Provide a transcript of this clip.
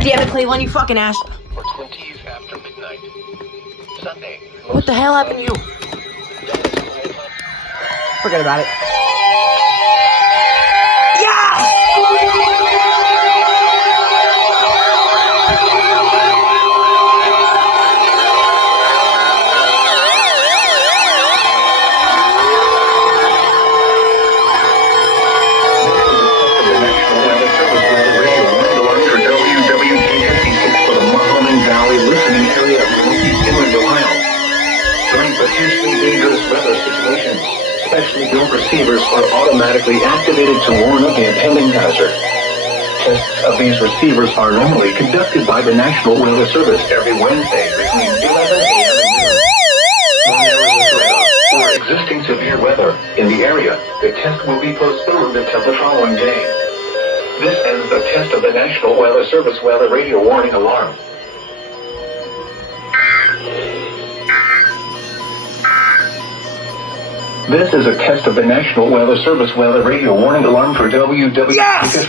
God damn it, Cleveland, you fucking ass. For 20s after midnight. Sunday. What the hell happened to you? Forget about it. Potentially dangerous weather situations. Specially built receivers are automatically activated to warn of the impending hazard. Tests of these receivers are normally conducted by the National Weather Service every Wednesday between 11 a.m. and noon. For existing severe weather in the area, the test will be postponed until the following day. This ends the test of the National Weather Service weather radio warning alarm. This is a test of the National Weather Service weather radio warning alarm for WWG56.